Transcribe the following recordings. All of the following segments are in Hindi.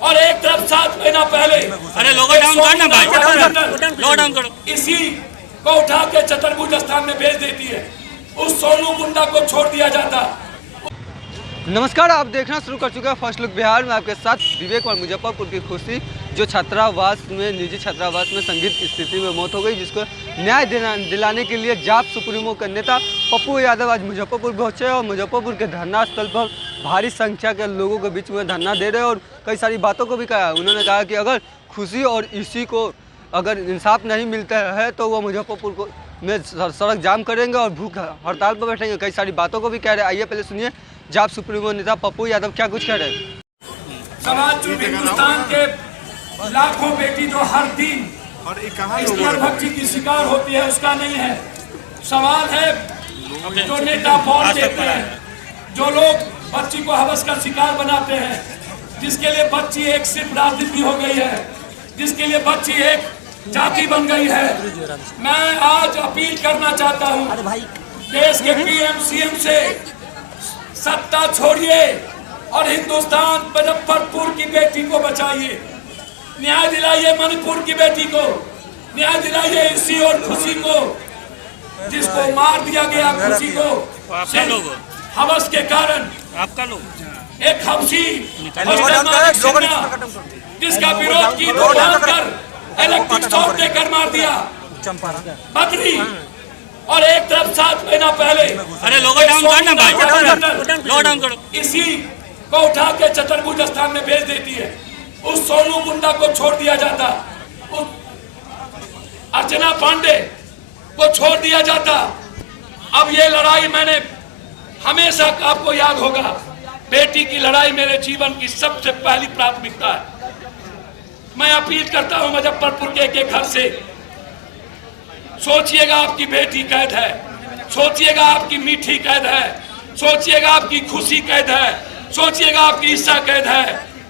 और एक तरफ 7 महीना पहले अरे लोगो डाउन करना भाई, लोगो डाउन करो। इसी को उठा के चतुर्भुज स्थान में भेज देती है, उस सोनू गुंडा को छोड़ दिया जाता। नमस्कार, आप देखना शुरू कर चुके हैं फर्स्ट लुक बिहार में। आपके साथ विवेक और मुजफ्फरपुर की खुशी, जो छात्रावास में निजी छात्रावास में संदिग्ध स्थिति में मौत हो गई, जिसको न्याय दिलाने के लिए जाप सुप्रीमो के नेता पप्पू यादव आज मुजफ्फरपुर पहुंचे और मुजफ्फरपुर के धरना स्थल पर भारी संख्या के लोगों के बीच में धरना दे रहे हैं और कई सारी बातों को भी कहा। उन्होंने कहा कि अगर खुशी और इसी को अगर इंसाफ नहीं मिलता है तो वह मुजफ्फरपुर को में सड़क जाम करेंगे और भूख हड़ताल पर बैठेंगे। कई सारी बातों को भी कह रहे हैं। आइए पहले सुनिए जाप सुप्रीमो नेता पप्पू यादव क्या कुछ कह रहे हैं। समाज हिंदुस्तान के लाखों बेटी जो हर दिन ईश्वर भक्ति की शिकार होती है, उसका नहीं है सवाल। है जो नेता फॉर्म देते हैं, जो लोग बच्ची को हवस का शिकार बनाते हैं, जिसके लिए बच्ची एक सिर्फ राजनीति हो गई है, जिसके लिए बच्ची एक जाति बन गई है। मैं आज अपील करना चाहता हूं देश के पीएम सीएम से, सत्ता छोड़िए और हिंदुस्तान मुजफ्फरपुर की बेटी को बचाइए। न्याय दिलाइए मणिपुर की बेटी को, न्याय दिलाइए इसी और खुशी को, जिसको मार दिया गया। खुशी को हवस के कारण आपका लोग एक हवसी जिसका विरोध की तो कर इलेक्ट्रिक शॉक देकर मार दिया बकरी। और एक तरफ 7 महीना पहले अरे लोगो डाउन करना भाई, लोगो डाउन करो। इसी को उठा के चतुर्भुज स्थान में भेज देती है, उस सोनू गुंडा को छोड़ दिया जाता, उस अर्चना पांडे को छोड़ दिया जाता। अब ये लड़ाई मैंने हमेशा, आपको याद होगा, बेटी की लड़ाई मेरे जीवन की सबसे पहली प्राथमिकता है। मैं अपील करता हूं मुजफ्फरपुर के एक घर से, सोचिएगा आपकी बेटी कैद है, सोचिएगा आपकी मीठी कैद है, सोचिएगा आपकी खुशी कैद है, सोचिएगा आपकी ईसा कैद है।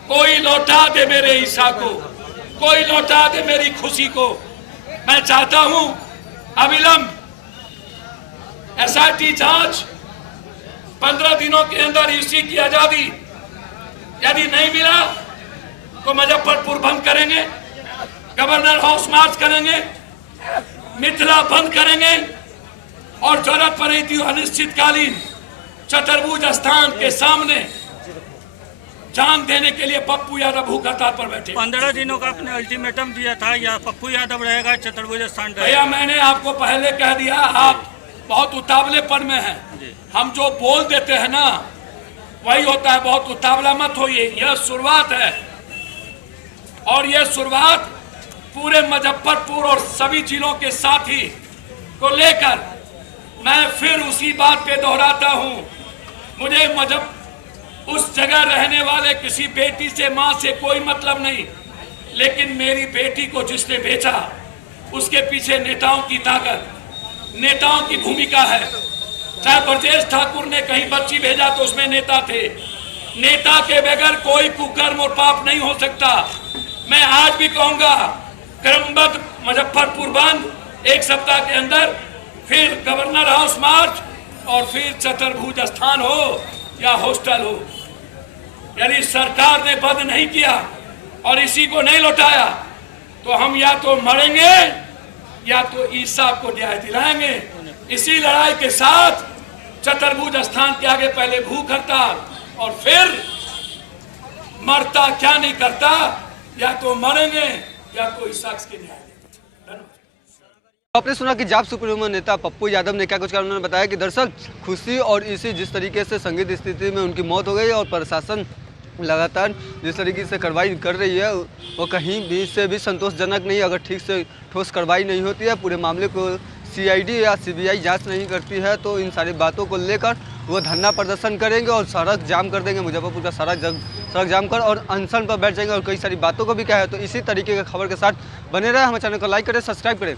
कोई लौटा दे मेरे ईसा को, कोई लौटा दे मेरी खुशी को। मैं चाहता हूं अविलंब एसआईटी जांच, 15 दिनों के अंदर ईसी की आजादी। यदि नहीं मिला तो मुजफ्फरपुर बंद करेंगे, गवर्नर हाउस मार्च करेंगे, मिथिला बंद करेंगे और जरूरत पड़ी थी अनिश्चितकालीन चतुर्भुज स्थान के सामने जान देने के लिए पप्पू यादव भूख हड़ताल पर बैठे। 15 दिनों का आपने अल्टीमेटम दिया था, या पप्पू यादव रहेगा चतुर्भुज स्थान रहेगा? भैया मैंने आपको पहले कह दिया, आप बहुत उतावलेपन में हैं। हम जो बोल देते हैं ना वही होता है, बहुत उतावला मत होइए। यह शुरुआत है और यह शुरुआत पूरे मुजफ्फरपुर और सभी जिलों के साथी को लेकर मैं फिर उसी बात पे दोहराता हूं। मुझे उस जगह रहने वाले किसी बेटी से, मां से कोई मतलब नहीं, लेकिन मेरी बेटी को जिसने बेचा उसके पीछे नेताओं की ताकत, नेताओं की भूमिका है। चाहे ब्रजेश ठाकुर ने कहीं बच्ची भेजा तो उसमें नेता थे। नेता के बगैर कोई कुकर्म और पाप नहीं हो सकता। मैं आज भी कहूंगा, क्रमबद्ध मुजफ्फरपुर बंद, 1 सप्ताह के अंदर फिर गवर्नर हाउस मार्च और फिर चतुर्भुज स्थान हो या हॉस्टल हो। यदि सरकार ने बंद नहीं किया और इसी को नहीं लौटाया तो हम या तो मरेंगे या तो ईसा को न्याय दिलाएंगे। इसी लड़ाई के साथ चतुर्भुज स्थान के आगे पहले भूख हड़ताल और फिर मरता क्या नहीं करता, या तो मरेंगे या तो इस शख्स के न्याय देंगे। आपने सुना कि जाप सुप्रीमो नेता पप्पू यादव ने क्या कुछ कहा। उन्होंने बताया कि दरअसल खुशी और इसी जिस तरीके से संदिग्ध स्थिति में उनकी मौत हो गई और प्रशासन लगातार जिस तरीके से कार्रवाई कर रही है वो कहीं भी से भी संतोषजनक नहीं। अगर ठीक से ठोस कार्रवाई नहीं होती है, पूरे मामले को सीआईडी या सीबीआई जांच नहीं करती है, तो इन सारी बातों को लेकर वो धरना प्रदर्शन करेंगे और सड़क जाम कर देंगे। मुजफ्फरपुर का सड़क जाम कर और अनशन पर बैठ जाएंगे और कई सारी बातों को भी कहा है। तो इसी तरीके की खबर के साथ बने रहे, हमारे चैनल को लाइक करें, सब्सक्राइब करें।